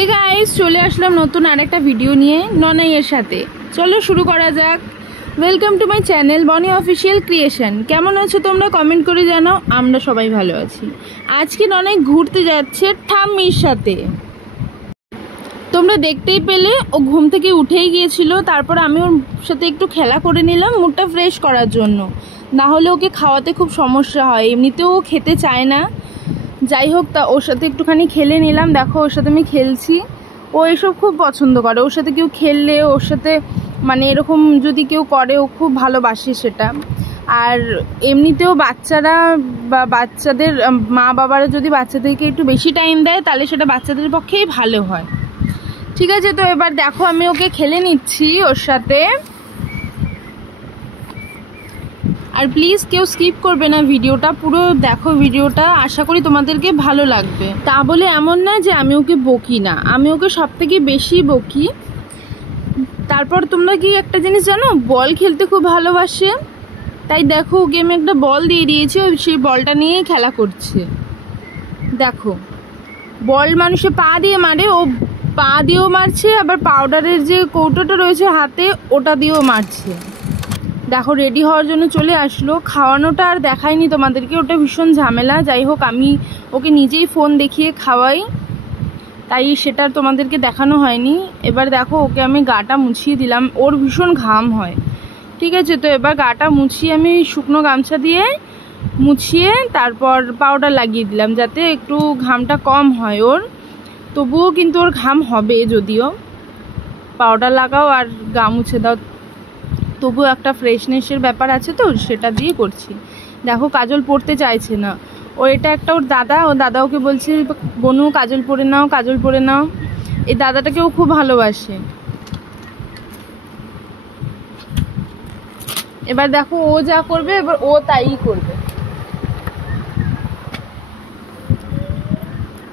Hey guys, চলে আসলাম নতুন আরেকটা ভিডিও নিয়ে ননাইয়ের সাথে। চলো শুরু করা যাক। ওয়েলকাম টু মাই চ্যানেল বনি অফিসিয়াল ক্রিয়েশন। কেমন আছো তোমরা কমেন্ট করে জানাও। আমরা সবাই ভালো আছি। আজকে ননাই ঘুরতে যাচ্ছে ঠাম্মির সাথে। তোমরা দেখতেই পেলে ও ঘুম থেকে উঠেই গিয়েছিল। তারপর আমি ওর সাথে একটু খেলা করে নিলাম মুডটা ফ্রেশ করার জন্য। না হলে ওকে খাওয়াতে খুব সমস্যা হয়, এমনিতেও ও খেতে চায় না। যাই হোক, তা ওর সাথে একটুখানি খেলে নিলাম। দেখো ওর সাথে আমি খেলছি, ও এসব খুব পছন্দ করে। ওর সাথে কেউ খেললে, ওর সাথে মানে এরকম যদি কেউ করে, ও খুব ভালোবাসে সেটা। আর এমনিতেও বাচ্চারা বা বাচ্চাদের মা বাবারা যদি বাচ্চাদেরকে একটু বেশি টাইম দেয়, তাহলে সেটা বাচ্চাদের পক্ষেই ভালো হয়। ঠিক আছে, তো এবার দেখো আমি ওকে খেলে নিচ্ছি ওর সাথে। আর প্লিজ কেউ স্কিপ করবে না ভিডিওটা, পুরো দেখো ভিডিওটা, আশা করি তোমাদেরকে ভালো লাগবে। তা বলে এমন না যে আমি ওকে বকি না, আমি ওকে সব থেকে বেশি বকি। তারপর তোমরা কি একটা জিনিস জানো, বল খেলতে খুব ভালোবাসে। তাই দেখো ওকে আমি একটা বল দিয়ে দিয়েছি, সেই বলটা নিয়েই খেলা করছে। দেখো বল মানুষে পা দিয়ে মারে, ও পা দিয়েও মারছে, আবার পাউডারের যে কৌটোটা রয়েছে হাতে, ওটা দিয়েও মারছে। দেখো রেডি হওয়ার জন্য চলে আসলো। খাওয়ানোটা আর দেখায়নি তোমাদেরকে, ওটা ভীষণ ঝামেলা। যাই হোক, আমি ওকে নিজেই ফোন দেখিয়ে খাওয়াই, তাই সেটা তোমাদেরকে দেখানো হয়নি। এবার দেখো ওকে আমি গাটা মুছিয়ে দিলাম, ওর ভীষণ ঘাম হয়। ঠিক আছে, তো এবার গাটা মুছিয়ে আমি শুকনো গামছা দিয়ে মুছিয়ে তারপর পাউডার লাগিয়ে দিলাম, যাতে একটু ঘামটা কম হয় ওর। তবুও কিন্তু ওর ঘাম হবে, যদিও পাউডার লাগাও আর গা মুছে দাও, তবুও একটা ফ্রেশনেসের ব্যাপার আছে, তো সেটা দিয়ে করছি। দেখো কাজল পরতে চাইছে না ও। এটা একটা ওর দাদা, ও দাদা ওকে বলছে বনু কাজল পরে নাও, কাজল পরে নাও। এই দাদাটাকে ও খুব ভালোবাসে। এবার দেখো ও যা করবে, এবার ও তাই করবে।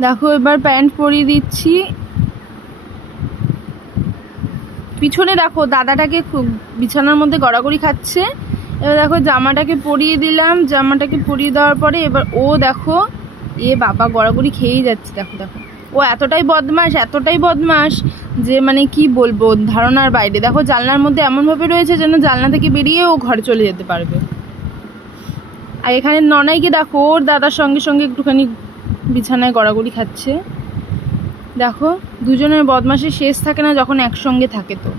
দেখো এবার প্যান্ট পরিয়ে দিচ্ছি। পিছনে দেখো দাদাটাকে খুব বিছানার মধ্যে গড়াগড়ি খাচ্ছে। এবার দেখো জামাটাকে পরিয়ে দিলাম, জামাটাকে পরিয়ে দেওয়ার পরে এবার ও দেখো এ বাবা গড়াগড়ি খেয়েই যাচ্ছে। দেখো দেখো ও এতটাই বদমাস যে মানে কি বলবো, ধারণার বাইরে। দেখো জানলার মধ্যে এমনভাবে রয়েছে যেন জানলা থেকে বেরিয়ে ও ঘরে চলে যেতে পারবে। আর এখানে ননাইকে দেখো ওর দাদার সঙ্গে সঙ্গে একটুখানি বিছানায় গড়াগড়ি খাচ্ছে। দেখো দুজনের বদমাশের শেষ থাকে না যখন একসঙ্গে থাকে। তো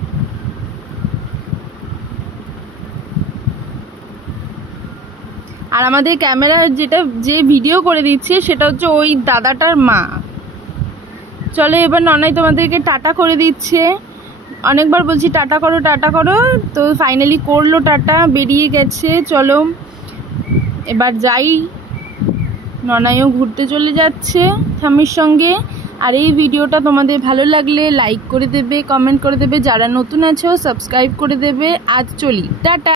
আর আমাদের ক্যামেরা যে ভিডিও করে দিচ্ছে সেটা হচ্ছে ওই দাদাটার মা। চলো এবার ননাই তোমাদেরকে টাটা করে দিচ্ছে। অনেকবার বলছি টাটা করো, তো ফাইনালি করলো টাটা, বেরিয়ে গেছে। চলো এবার যাই, ননাইও ঘুরতে চলে যাচ্ছে ঠাম্মির সঙ্গে। আর এই ভিডিওটা তোমাদের ভালো লাগলে লাইক করে দেবে, কমেন্ট করে দেবে, যারা নতুন আছো সাবস্ক্রাইব করে দেবে। আজ চলি, টাটা।